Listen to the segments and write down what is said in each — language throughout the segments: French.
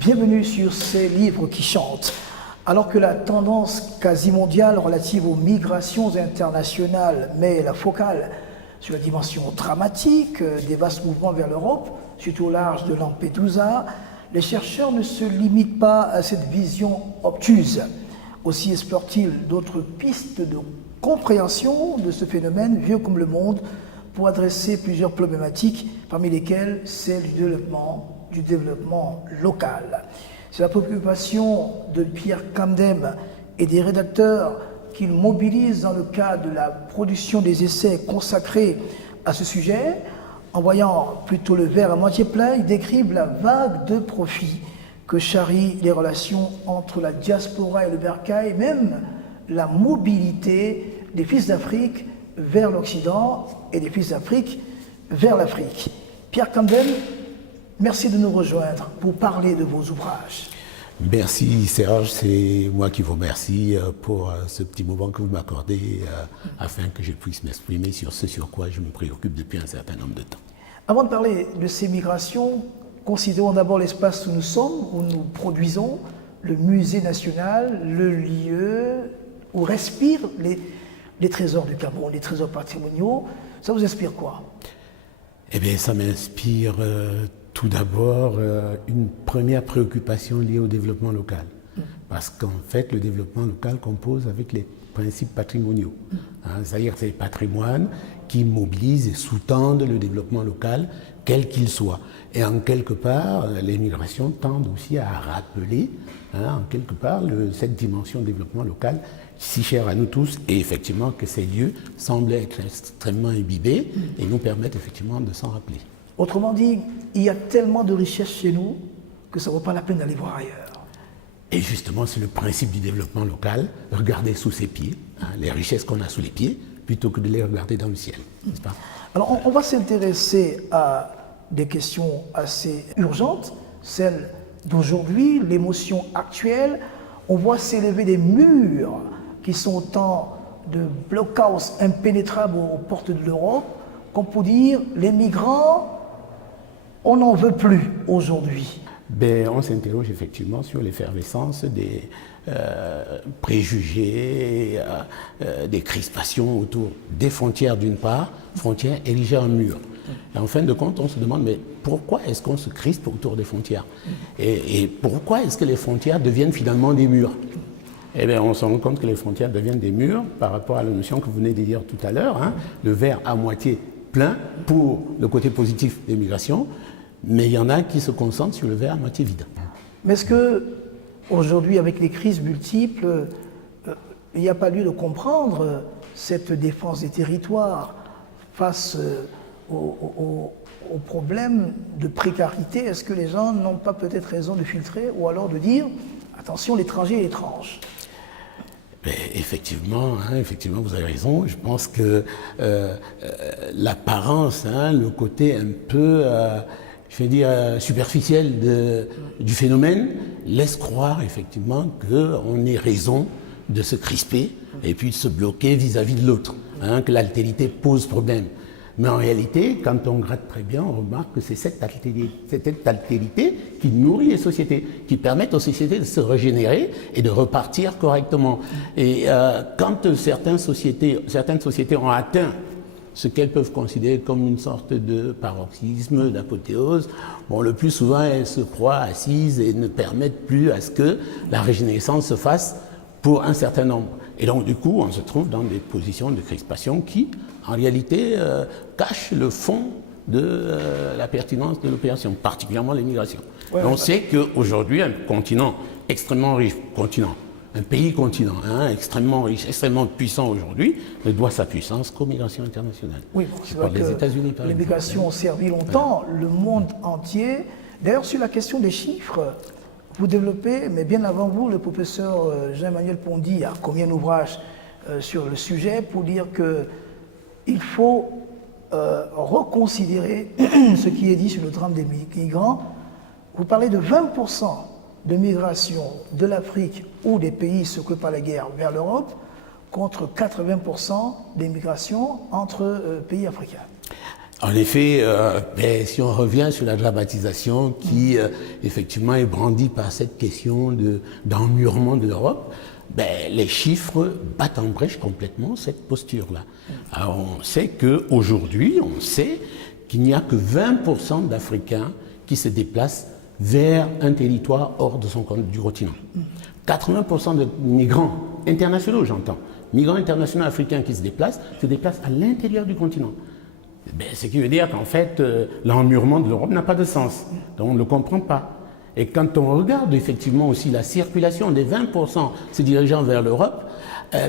Bienvenue sur ces livres qui chantent. Alors que la tendance quasi mondiale relative aux migrations internationales met la focale sur la dimension dramatique des vastes mouvements vers l'Europe, surtout au large de Lampedusa, les chercheurs ne se limitent pas à cette vision obtuse. Aussi explorent-ils d'autres pistes de compréhension de ce phénomène vieux comme le monde pour adresser plusieurs problématiques, parmi lesquelles celle du développement local. C'est la préoccupation de Pierre Camdem et des rédacteurs qu'il mobilise dans le cadre de la production des essais consacrés à ce sujet. En voyant plutôt le verre à moitié plein, ils décrivent la vague de profits que charrient les relations entre la diaspora et le bercail, même la mobilité des fils d'Afrique vers l'Occident et des fils d'Afrique vers l'Afrique. Pierre Camdem, merci de nous rejoindre pour parler de vos ouvrages. Merci Serge, c'est moi qui vous remercie pour ce petit moment que vous m'accordez afin que je puisse m'exprimer sur ce sur quoi je me préoccupe depuis un certain nombre de temps. Avant de parler de ces migrations, considérons d'abord l'espace où nous sommes, où nous produisons, le musée national, le lieu où respirent les trésors du Cameroun, les trésors patrimoniaux. Ça vous inspire quoi? Eh bien, ça m'inspire tout d'abord une première préoccupation liée au développement local. Parce qu'en fait, le développement local compose avec les principes patrimoniaux. C'est-à-dire que c'est les patrimoines qui mobilisent et sous-tendent le développement local, quel qu'il soit. Et en quelque part, les migrations tendent aussi à rappeler, en quelque part, cette dimension de développement local si chère à nous tous, et effectivement que ces lieux semblent être extrêmement imbibés et nous permettent effectivement de s'en rappeler. Autrement dit, il y a tellement de richesses chez nous que ça ne vaut pas la peine d'aller voir ailleurs. Et justement, c'est le principe du développement local, regarder sous ses pieds, les richesses qu'on a sous les pieds, plutôt que de les regarder dans le ciel, n'est-ce pas? Alors, on va s'intéresser à des questions assez urgentes, celles d'aujourd'hui, l'émotion actuelle. On voit s'élever des murs qui sont autant de blockhaus impénétrables aux portes de l'Europe, qu'on peut dire les migrants, on n'en veut plus aujourd'hui. Ben, on s'interroge effectivement sur l'effervescence des préjugés, des crispations autour des frontières d'une part, frontières érigées en mur. Et en fin de compte, on se demande, mais pourquoi est-ce qu'on se crispe autour des frontières? Et pourquoi est-ce que les frontières deviennent finalement des murs? Eh bien, on se rend compte que les frontières deviennent des murs par rapport à la notion que vous venez de dire tout à l'heure, le verre à moitié plein pour le côté positif des migrations, mais il y en a qui se concentrent sur le verre à moitié vide. Mais est-ce qu'aujourd'hui, avec les crises multiples, il n'y a pas lieu de comprendre cette défense des territoires face aux problèmes de précarité? Est-ce que les gens n'ont pas peut-être raison de filtrer ou alors de dire attention, l'étranger est étrange? Effectivement, effectivement, vous avez raison. Je pense que l'apparence, le côté un peu, je vais dire, superficiel du phénomène laisse croire effectivement qu'on ait raison de se crisper et puis de se bloquer vis-à-vis de l'autre, que l'altérité pose problème. Mais en réalité, quand on gratte très bien, on remarque que c'est cette altérité qui nourrit les sociétés, qui permettent aux sociétés de se régénérer et de repartir correctement. Et quand certaines sociétés ont atteint ce qu'elles peuvent considérer comme une sorte de paroxysme, d'apothéose, bon, le plus souvent, elles se croient assises et ne permettent plus à ce que la régénérescence se fasse pour un certain nombre. Et donc, du coup, on se trouve dans des positions de crispation qui, en réalité, cachent le fond de la pertinence de l'opération, particulièrement les migrations. Ouais, on sait qu'aujourd'hui, un continent extrêmement riche, un pays-continent extrêmement riche, extrêmement puissant aujourd'hui, ne doit sa puissance qu'aux migrations internationales. Oui, bon, c'est vrai les États-Unis, par exemple. Les migrations ont servi longtemps le monde entier. D'ailleurs, sur la question des chiffres, vous développez, mais bien avant vous, le professeur Jean-Emmanuel Pondy a combien d'ouvrages sur le sujet pour dire qu'il faut reconsidérer ce qui est dit sur le drame des migrants. Vous parlez de 20% de migration de l'Afrique ou des pays secoués par la guerre vers l'Europe contre 80% des migrations entre pays africains. En effet, si on revient sur la dramatisation qui, effectivement, est brandie par cette question d'emmurement de l'Europe, les chiffres battent en brèche complètement cette posture-là. Alors, on sait qu'aujourd'hui, qu'il n'y a que 20% d'Africains qui se déplacent vers un territoire hors du continent. 80% de migrants internationaux, j'entends, migrants internationaux africains qui se déplacent à l'intérieur du continent. Ce qui veut dire qu'en fait, l'emmurement de l'Europe n'a pas de sens. Donc on ne le comprend pas. Et quand on regarde effectivement aussi la circulation des 20% se dirigeant vers l'Europe,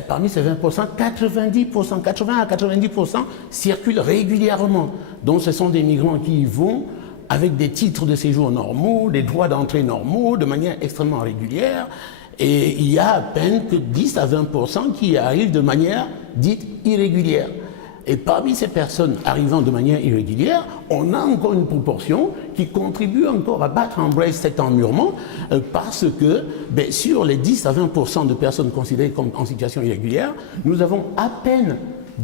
parmi ces 20%, 80 à 90% circulent régulièrement. Donc ce sont des migrants qui y vont avec des titres de séjour normaux, des droits d'entrée normaux, de manière extrêmement régulière. Et il y a à peine que 10 à 20% qui arrivent de manière dite irrégulière. Et parmi ces personnes arrivant de manière irrégulière, on a encore une proportion qui contribue encore à battre en brèche cet emmurement parce que sur les 10 à 20% de personnes considérées comme en situation irrégulière, nous avons à peine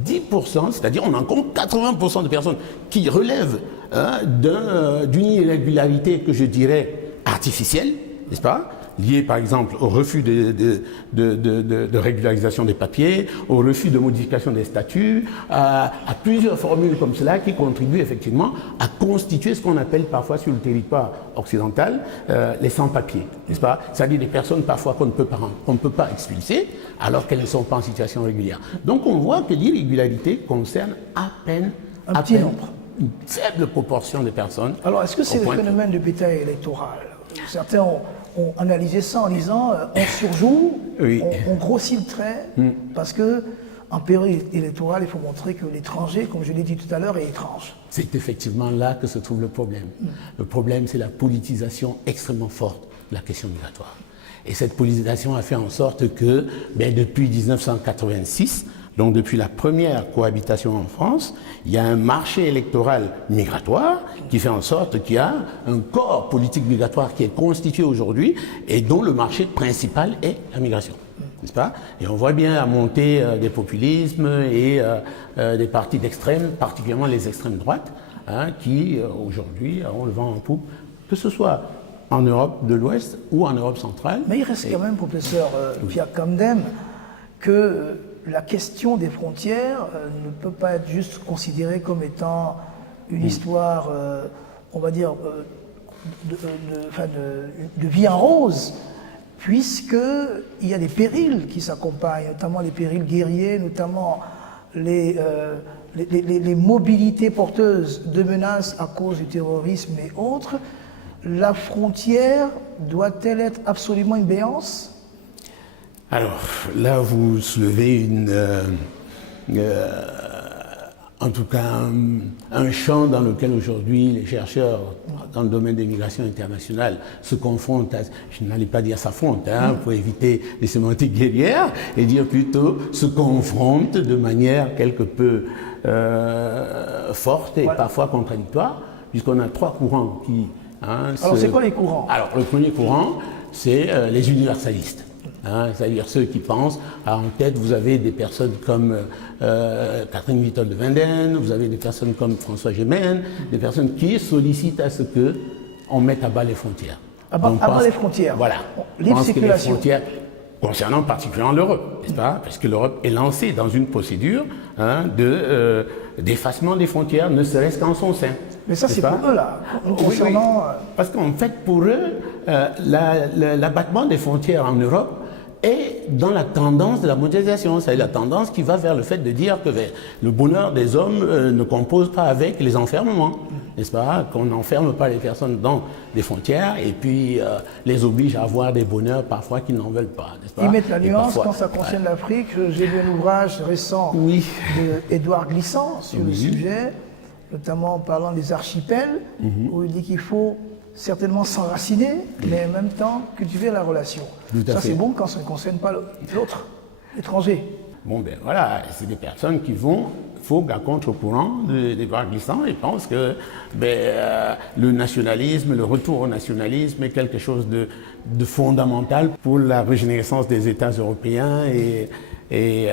10%, c'est-à-dire on a encore 80% de personnes qui relèvent d'une irrégularité que je dirais artificielle, n'est-ce pas ? Lié par exemple au refus de régularisation des papiers, au refus de modification des statuts, à plusieurs formules comme cela qui contribuent effectivement à constituer ce qu'on appelle parfois sur le territoire occidental les sans-papiers, n'est-ce pas? C'est-à-dire des personnes parfois qu'on ne peut pas expulser alors qu'elles ne sont pas en situation régulière. Donc on voit que l'irrégularité concerne à peine une faible proportion de personnes. Alors est-ce que c'est le phénomène du bétail électoral? Certains ont analysé ça en disant on surjoue, oui. on grossit le trait, parce qu'en période électorale, il faut montrer que l'étranger, comme je l'ai dit tout à l'heure, est étrange. C'est effectivement là que se trouve le problème. Le problème, c'est la politisation extrêmement forte de la question migratoire. Et cette politisation a fait en sorte que, depuis 1986, donc depuis la première cohabitation en France, il y a un marché électoral migratoire qui fait en sorte qu'il y a un corps politique migratoire qui est constitué aujourd'hui et dont le marché principal est la migration. N'est-ce pas? Et on voit bien la montée des populismes et des partis d'extrême, particulièrement les extrêmes droites, qui aujourd'hui ont le vent en poupe, que ce soit en Europe de l'Ouest ou en Europe centrale. Mais il reste quand même, professeur Pierre Kamdem, que la question des frontières ne peut pas être juste considérée comme étant une histoire, on va dire, de vie en rose, puisqu'il y a des périls qui s'accompagnent, notamment les périls guerriers, notamment les mobilités porteuses de menaces à cause du terrorisme et autres. La frontière doit-elle être absolument une béance ? Alors, là, vous soulevez en tout cas un champ dans lequel aujourd'hui les chercheurs dans le domaine des migrations internationales se confrontent, je n'allais pas dire s'affrontent, pour éviter les sémantiques guerrières, et dire plutôt se confrontent de manière quelque peu forte et parfois contradictoire, puisqu'on a trois courants qui... Alors, c'est quoi les courants? Alors, le premier courant, c'est les universalistes. C'est-à-dire ceux qui pensent, en tête vous avez des personnes comme Catherine Wittol de Winden, vous avez des personnes comme François Gémen, des personnes qui sollicitent à ce qu'on mette à bas les frontières. À bas les frontières. Voilà. Libre circulation. Les frontières, concernant particulièrement l'Europe, n'est-ce pas? Parce que l'Europe est lancée dans une procédure d'effacement des frontières, ne serait-ce qu'en son sein. Mais ça, c'est pour eux, là. Concernant... Oui. Parce qu'en fait, pour eux, l'abattement des frontières en Europe est dans la tendance de la mondialisation. C'est la tendance qui va vers le fait de dire que le bonheur des hommes ne compose pas avec les enfermements, n'est-ce pas? Qu'on n'enferme pas les personnes dans des frontières et puis les oblige à avoir des bonheurs parfois qu'ils n'en veulent pas, n'est-ce pas? Ils mettent la nuance parfois, quand ça concerne l'Afrique. J'ai lu un ouvrage récent d'Édouard Glissant sur le sujet, notamment en parlant des archipels, où il dit qu'il faut certainement s'enraciner, mais en même temps cultiver la relation. Ça, c'est bon quand ça ne concerne pas l'autre, l'étranger. Bon, ben voilà, c'est des personnes qui vont voguer à contre-courant d'Édouard Glissant et pensent que le nationalisme, le retour au nationalisme est quelque chose de fondamental pour la régénérescence des États européens et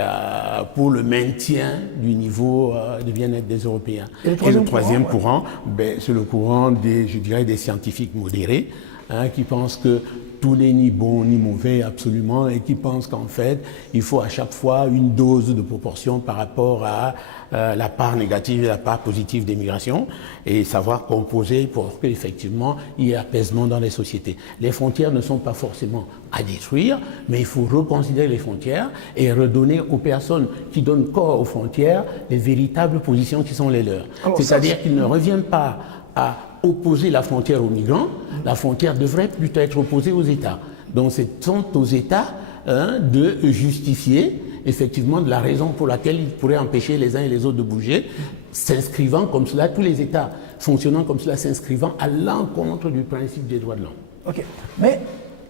pour le maintien du niveau de bien-être des Européens. Et le troisième courant, ben, c'est le courant des, je dirais, des scientifiques modérés, hein, qui pensent que tout n'est ni bon ni mauvais absolument, et qui pensent qu'en fait, il faut à chaque fois une dose de proportion par rapport à la part négative et la part positive des migrations, et savoir composer pour qu'effectivement il y ait apaisement dans les sociétés. Les frontières ne sont pas forcément à détruire, mais il faut reconsidérer les frontières et redonner aux personnes qui donnent corps aux frontières les véritables positions qui sont les leurs. C'est-à-dire qu'ils ne reviennent pas à opposer la frontière aux migrants, la frontière devrait plutôt être opposée aux États. Donc c'est aux États de justifier effectivement de la raison pour laquelle ils pourraient empêcher les uns et les autres de bouger, s'inscrivant comme cela, tous les États fonctionnant comme cela, s'inscrivant à l'encontre du principe des droits de l'homme. Ok, mais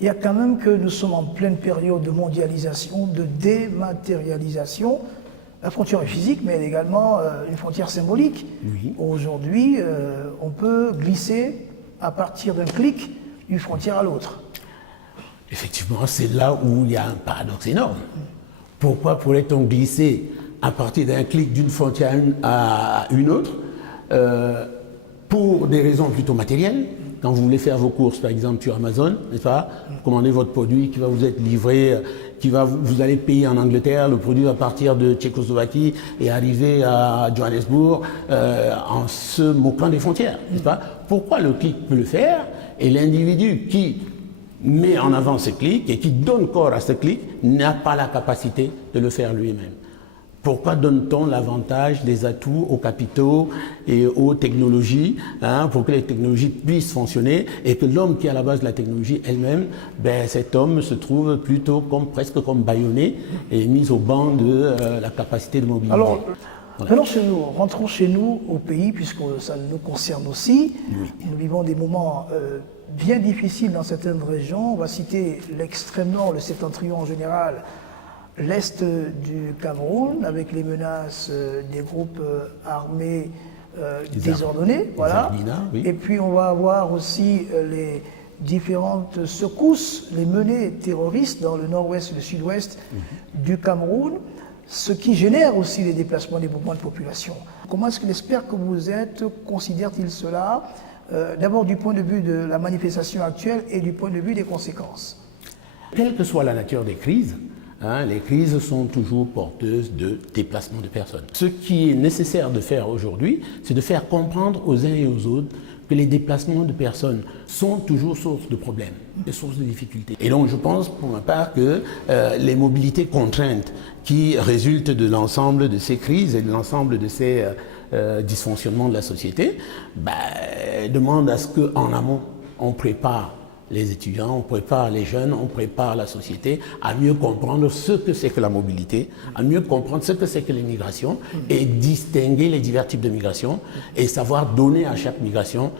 il y a quand même que nous sommes en pleine période de mondialisation, de dématérialisation. La frontière est physique, mais elle est également une frontière symbolique. Oui. Aujourd'hui, on peut glisser à partir d'un clic d'une frontière à l'autre. Effectivement, c'est là où il y a un paradoxe énorme. Pourquoi pourrait-on glisser à partir d'un clic d'une frontière à une autre pour des raisons plutôt matérielles? Quand vous voulez faire vos courses, par exemple, sur Amazon, n'est-ce pas? Vous commandez votre produit qui va vous être livré, vous allez payer en Angleterre, le produit va partir de Tchécoslovaquie et arriver à Johannesburg en se moquant des frontières, n'est-ce pas? Pourquoi le clic peut le faire et l'individu qui met en avant ce clic et qui donne corps à ce clic n'a pas la capacité de le faire lui-même? Pourquoi donne-t-on l'avantage des atouts aux capitaux et aux technologies, hein, pour que les technologies puissent fonctionner et que l'homme qui est à la base de la technologie elle-même, ben, cet homme se trouve plutôt presque comme bâillonné et mis au banc de la capacité de mobilité. Alors, rentrons chez nous au pays, puisque ça nous concerne aussi. Oui. Nous vivons des moments bien difficiles dans certaines régions. On va citer l'extrême nord, le septentrion en général, l'est du Cameroun, avec les menaces des groupes armés désordonnés, voilà. Oui. Et puis on va avoir aussi les différentes secousses, les menées terroristes dans le nord-ouest et le sud-ouest du Cameroun, ce qui génère aussi les déplacements des mouvements de population. Comment est-ce que l'expert que vous êtes considère-t-il cela, d'abord du point de vue de la manifestation actuelle et du point de vue des conséquences? Quelle que soit la nature des crises, hein, les crises sont toujours porteuses de déplacement de personnes. Ce qui est nécessaire de faire aujourd'hui, c'est de faire comprendre aux uns et aux autres que les déplacements de personnes sont toujours source de problèmes, des sources de difficultés. Et donc je pense pour ma part que les mobilités contraintes qui résultent de l'ensemble de ces crises et de l'ensemble de ces dysfonctionnements de la société demandent à ce qu'en amont on prépare les étudiants, on prépare les jeunes, on prépare la société à mieux comprendre ce que c'est que la mobilité, à mieux comprendre ce que c'est que l'immigration et distinguer les divers types de migration et savoir donner à chaque migration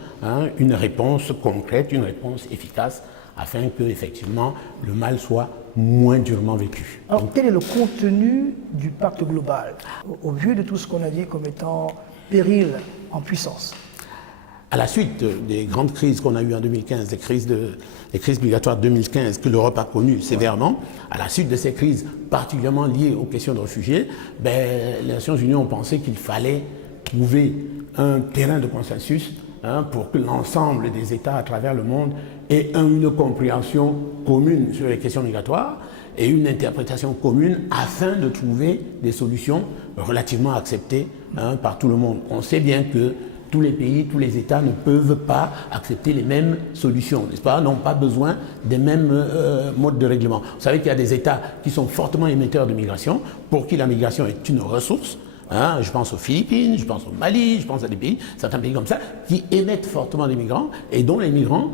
une réponse concrète, une réponse efficace afin que effectivement le mal soit moins durement vécu. Alors quel est le contenu du pacte global au vu de tout ce qu'on a dit comme étant péril en puissance? À la suite des grandes crises qu'on a eues en 2015, les crises migratoires de 2015 que l'Europe a connues sévèrement, à la suite de ces crises particulièrement liées aux questions de réfugiés, les Nations Unies ont pensé qu'il fallait trouver un terrain de consensus pour que l'ensemble des États à travers le monde aient une compréhension commune sur les questions migratoires et une interprétation commune afin de trouver des solutions relativement acceptées par tout le monde. On sait bien que tous les pays, tous les États ne peuvent pas accepter les mêmes solutions, n'est-ce pas? N'ont pas besoin des mêmes modes de règlement. Vous savez qu'il y a des États qui sont fortement émetteurs de migration, pour qui la migration est une ressource. Je pense aux Philippines, je pense au Mali, je pense à des pays, certains pays comme ça, qui émettent fortement des migrants et dont les migrants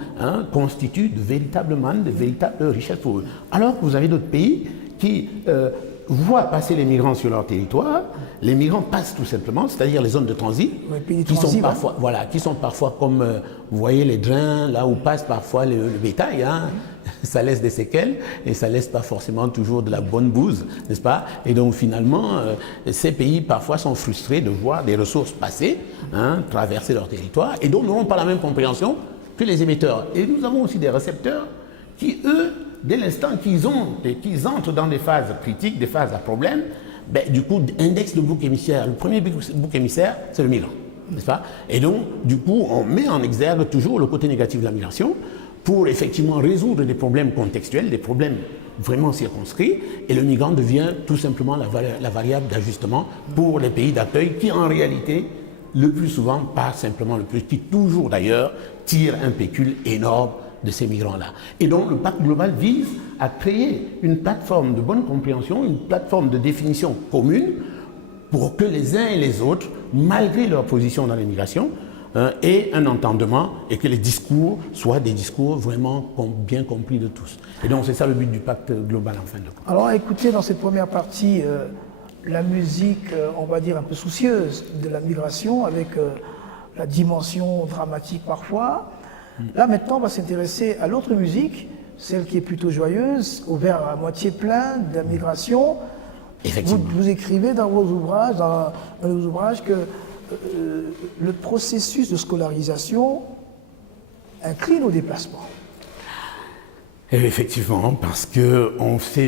constituent de véritables richesses pour eux. Alors que vous avez d'autres pays qui voient passer les migrants sur leur territoire, les migrants passent tout simplement, c'est-à-dire les zones de transit, qui sont parfois comme, vous voyez les drains, là où passe parfois le bétail, ça laisse des séquelles et ça laisse pas forcément toujours de la bonne bouse, n'est-ce pas? Et donc finalement, ces pays parfois sont frustrés de voir des ressources passer, traverser leur territoire et donc n'auront pas la même compréhension que les émetteurs. Et nous avons aussi des récepteurs qui, eux, dès l'instant qu'ils entrent dans des phases critiques, des phases à problème, ben, du coup, index le bouc émissaire. Le premier bouc émissaire, c'est le migrant, n'est-ce pas? Et donc, du coup, on met en exergue toujours le côté négatif de la migration pour effectivement résoudre des problèmes contextuels, des problèmes vraiment circonscrits, et le migrant devient tout simplement la variable d'ajustement pour les pays d'accueil qui, en réalité, le plus souvent, pas simplement le plus, qui toujours d'ailleurs tire un pécule énorme de ces migrants-là. Et donc le pacte global vise à créer une plateforme de bonne compréhension, une plateforme de définition commune pour que les uns et les autres, malgré leur position dans l'immigration, aient un entendement et que les discours soient des discours vraiment bien compris de tous. Et donc c'est ça le but du pacte global en fin de compte. Alors écoutez, dans cette première partie, la musique, on va dire un peu soucieuse de la migration, avec la dimension dramatique parfois. Là maintenant, on va s'intéresser à l'autre musique, celle qui est plutôt joyeuse, au verre à moitié plein de la migration. Vous écrivez dans vos ouvrages, que le processus de scolarisation incline au déplacement. Et effectivement, parce que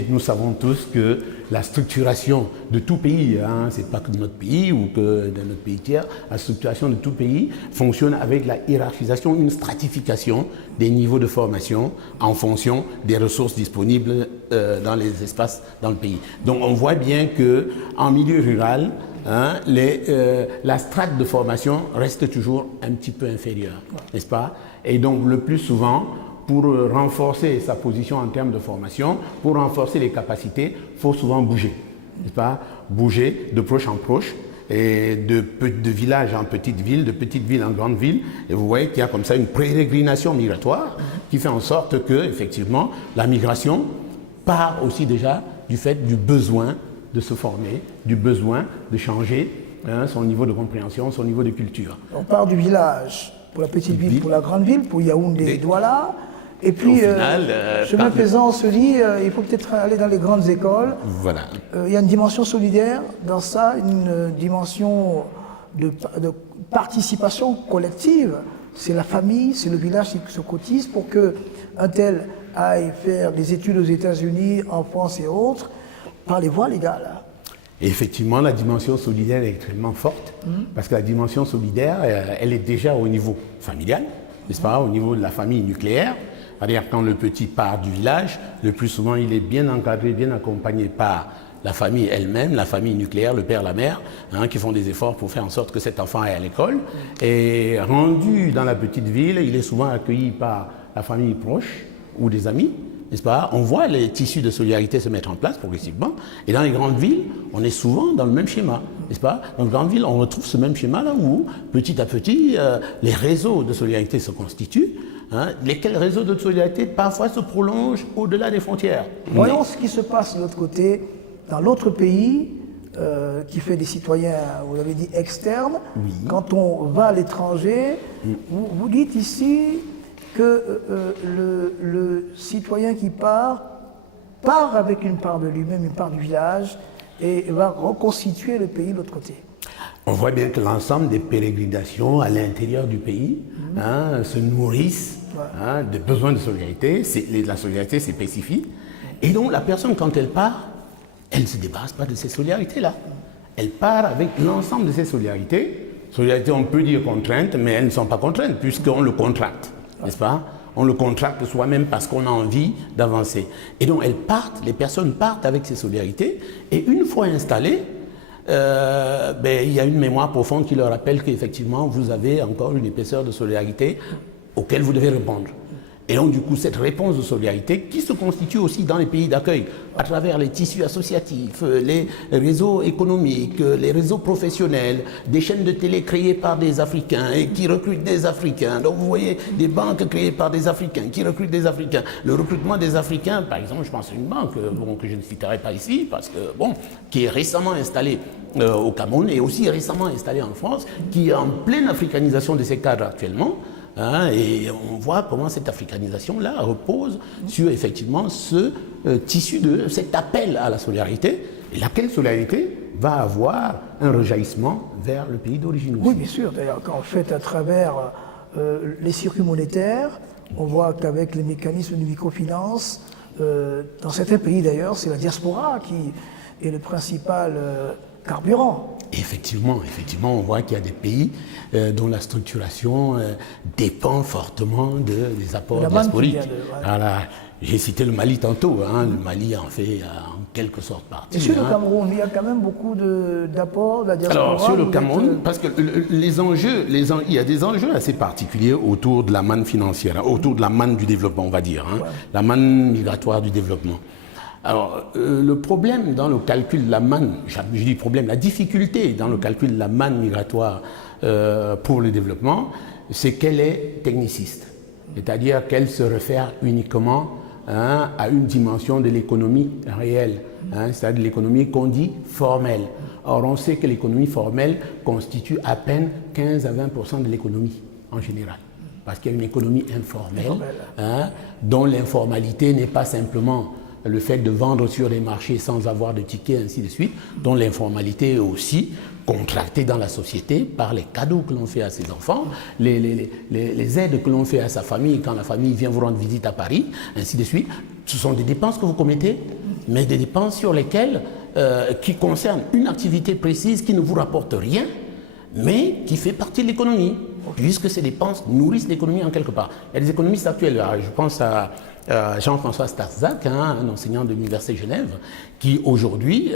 nous savons tous que la structuration de tout pays, c'est pas que de notre pays ou que de notre pays tiers, la structuration de tout pays fonctionne avec la hiérarchisation, une stratification des niveaux de formation en fonction des ressources disponibles dans les espaces dans le pays. Donc on voit bien que en milieu rural, la strate de formation reste toujours un petit peu inférieure, n'est-ce pas? Et donc le plus souvent, pour renforcer sa position en termes de formation, pour renforcer les capacités, il faut souvent bouger, n'est-ce pas? Bouger de proche en proche, et de village en petite ville, de petite ville en grande ville. Et vous voyez qu'il y a comme ça une pérégrination migratoire qui fait en sorte que, effectivement, la migration part aussi déjà du fait du besoin de se former, du besoin de changer son niveau de compréhension, son niveau de culture. On part du village pour la petite ville, pour la grande ville, pour Yaoundé et Douala. Et puis, chemin faisant, on se dit, il faut peut-être aller dans les grandes écoles. Voilà. Il y a une dimension solidaire dans ça, une dimension de participation collective. C'est la famille, c'est le village qui se cotise pour qu'un tel aille faire des études aux États-Unis, en France et autres, par les voies légales. Et effectivement, la dimension solidaire est extrêmement forte, parce que la dimension solidaire, elle est déjà au niveau familial, n'est-ce pas, au niveau de la famille nucléaire. C'est-à-dire quand le petit part du village, le plus souvent il est bien encadré, bien accompagné par la famille elle-même, la famille nucléaire, le père, la mère, qui font des efforts pour faire en sorte que cet enfant aille à l'école. Et rendu dans la petite ville, il est souvent accueilli par la famille proche ou des amis, n'est-ce pas? On voit les tissus de solidarité se mettre en place progressivement. Et dans les grandes villes, on est souvent dans le même schéma, n'est-ce pas? Dans les grandes villes, on retrouve ce même schéma-là où, petit à petit, les réseaux de solidarité se constituent. Lesquels réseaux de solidarité parfois se prolongent au-delà des frontières. Voyons ce qui se passe de l'autre côté, dans l'autre pays, qui fait des citoyens, vous l'avez dit, externes. Oui. Quand on va à l'étranger, vous dites ici que le citoyen qui part avec une part de lui-même, une part du village, et va reconstituer le pays de l'autre côté. On voit bien que l'ensemble des pérégrinations à l'intérieur du pays se nourrissent des besoins de solidarité. La solidarité, c'est spécifique. Et donc, la personne, quand elle part, elle ne se débarrasse pas de ces solidarités-là. Elle part avec l'ensemble de ces solidarités. Solidarités, on peut dire contraintes, mais elles ne sont pas contraintes, puisqu'on le contracte, n'est-ce pas? On le contracte soi-même parce qu'on a envie d'avancer. Et donc, les personnes partent avec ces solidarités, et une fois installées, il y a une mémoire profonde qui leur rappelle qu'effectivement, vous avez encore une épaisseur de solidarité auquel vous devez répondre. Et donc, du coup, cette réponse de solidarité qui se constitue aussi dans les pays d'accueil, à travers les tissus associatifs, les réseaux économiques, les réseaux professionnels, des chaînes de télé créées par des Africains et qui recrutent des Africains. Donc, vous voyez, des banques créées par des Africains qui recrutent des Africains. Le recrutement des Africains, par exemple, je pense à une banque que je ne citerai pas ici, parce que, qui est récemment installée au Cameroun et aussi récemment installée en France, qui est en pleine africanisation de ses cadres actuellement. Et on voit comment cette africanisation-là repose sur effectivement ce tissu de cet appel à la solidarité, et laquelle solidarité va avoir un rejaillissement vers le pays d'origine aussi. Oui, bien sûr. D'ailleurs, quand on fait à travers les circuits monétaires, on voit qu'avec les mécanismes de microfinance, Dans certains pays d'ailleurs, c'est la diaspora qui est le principal carburant. Effectivement, on voit qu'il y a des pays dont la structuration dépend fortement des apports diasporiques. Voilà. J'ai cité le Mali tantôt, hein. Le Mali en fait en quelque sorte partie. Et sur le Cameroun, il y a quand même beaucoup d'apports de la diaspora. Alors sur le Cameroun, parce que les enjeux, il y a des enjeux assez particuliers autour de la manne financière, autour de la manne du développement, on va dire, hein. Ouais. La manne migratoire du développement. Alors, le problème dans le calcul de la manne, je dis problème, la difficulté dans le calcul de la manne migratoire pour le développement, c'est qu'elle est techniciste. C'est-à-dire qu'elle se réfère uniquement à une dimension de l'économie réelle, c'est-à-dire de l'économie qu'on dit formelle. Or, on sait que l'économie formelle constitue à peine 15 à 20% de l'économie en général. Parce qu'il y a une économie informelle, dont l'informalité n'est pas simplement le fait de vendre sur les marchés sans avoir de ticket, ainsi de suite, dont l'informalité est aussi contractée dans la société par les cadeaux que l'on fait à ses enfants, les aides que l'on fait à sa famille quand la famille vient vous rendre visite à Paris, ainsi de suite. Ce sont des dépenses que vous commettez, mais des dépenses sur lesquelles, qui concernent une activité précise qui ne vous rapporte rien, mais qui fait partie de l'économie, puisque ces dépenses nourrissent l'économie en quelque part. Il y a des économistes actuels, je pense à Jean-François Starzac, un enseignant de l'Université de Genève, qui aujourd'hui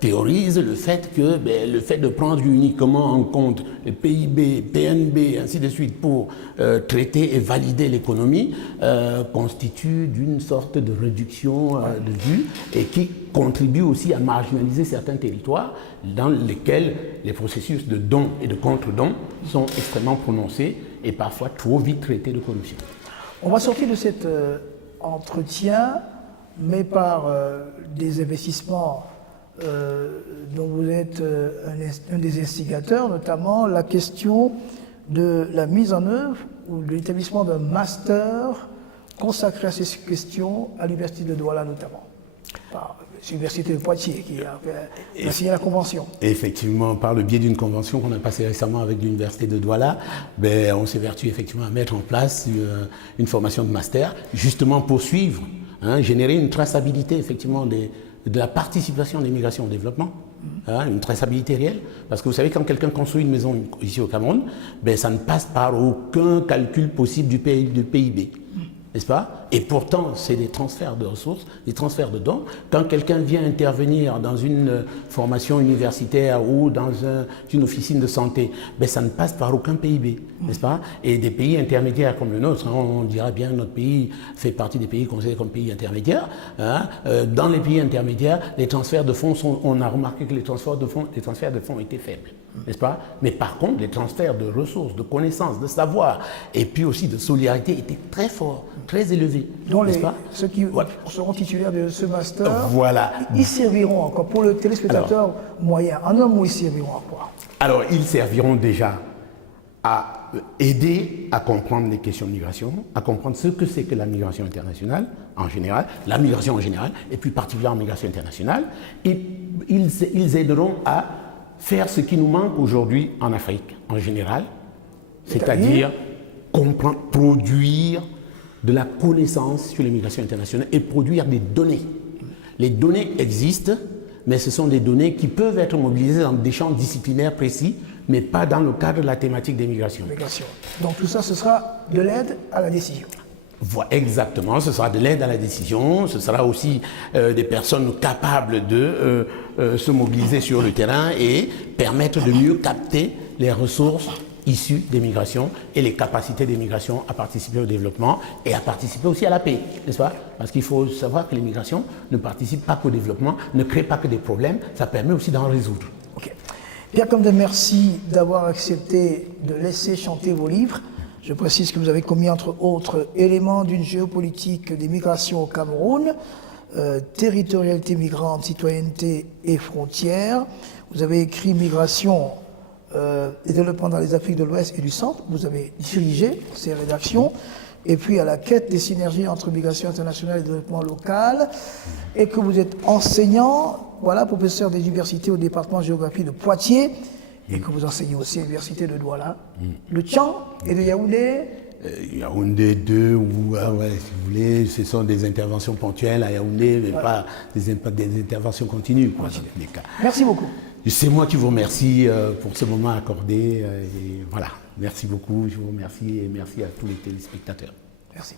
théorise le fait que le fait de prendre uniquement en compte le PIB, PNB, ainsi de suite, pour traiter et valider l'économie, constitue d'une sorte de réduction de vue et qui contribue aussi à marginaliser certains territoires dans lesquels les processus de don et de contre-don sont extrêmement prononcés et parfois trop vite traités de corruption. On va sortir de cet entretien, mais par des investissements dont vous êtes un des instigateurs, notamment la question de la mise en œuvre ou de l'établissement d'un master consacré à ces questions à l'Université de Douala notamment, par l'Université de Poitiers qui a signé la convention. Effectivement, par le biais d'une convention qu'on a passée récemment avec l'Université de Douala, on s'est vertu effectivement à mettre en place une formation de master, justement pour suivre, générer une traçabilité effectivement de la participation des migrations au développement, une traçabilité réelle. Parce que vous savez, quand quelqu'un construit une maison ici au Cameroun, ça ne passe par aucun calcul possible du PIB. N'est-ce pas? Et pourtant, c'est des transferts de ressources, des transferts de dons. Quand quelqu'un vient intervenir dans une formation universitaire ou dans une officine de santé, ça ne passe par aucun PIB, n'est-ce pas? Et des pays intermédiaires comme le nôtre, on dira bien que notre pays fait partie des pays considérés comme pays intermédiaires. Dans les pays intermédiaires, les transferts de fonds on a remarqué que les transferts de fonds étaient faibles, n'est-ce pas? Mais par contre, les transferts de ressources, de connaissances, de savoir et puis aussi de solidarité étaient très forts, très élevés. Donc ceux qui seront titulaires de ce master, voilà. Ils serviront encore pour le téléspectateur moyen. En un mot, ils serviront à quoi? Alors, ils serviront déjà à aider à comprendre les questions de migration, à comprendre ce que c'est que la migration internationale en général, la migration en général, et puis particulièrement la migration internationale. Et ils aideront à faire ce qui nous manque aujourd'hui en Afrique en général, c'est-à-dire comprendre, produire de la connaissance sur les migrations internationales et produire des données. Les données existent, mais ce sont des données qui peuvent être mobilisées dans des champs disciplinaires précis, mais pas dans le cadre de la thématique des migrations. Donc tout ça, ce sera de l'aide à la décision. Exactement, ce sera de l'aide à la décision, ce sera aussi des personnes capables de se mobiliser sur le terrain et permettre de mieux capter les ressources issus des migrations et les capacités des migrations à participer au développement et à participer aussi à la paix, n'est-ce pas? Parce qu'il faut savoir que les migrations ne participent pas qu'au développement, ne créent pas que des problèmes, ça permet aussi d'en résoudre. Ok. Pierre Comden, merci d'avoir accepté de laisser chanter vos livres. Je précise que vous avez commis entre autres éléments d'une géopolitique des migrations au Cameroun, territorialité migrante, citoyenneté et frontières. Vous avez écrit Migration et développement dans les Afriques de l'Ouest et du Centre. Vous avez dirigé ces rédactions. Et puis à la quête des synergies entre migration internationale et développement local. Et que vous êtes enseignant, professeur des universités au département de géographie de Poitiers. Et que vous enseignez aussi à l'université de Douala, le Tchang et de Yaoundé, Yaoundé 2, ou ouais, si vous voulez, ce sont des interventions ponctuelles à Yaoundé, mais pas des interventions continues, quoi, dans tous les cas. Merci beaucoup. C'est moi qui vous remercie pour ce moment accordé. Et voilà, merci beaucoup, je vous remercie et merci à tous les téléspectateurs. Merci.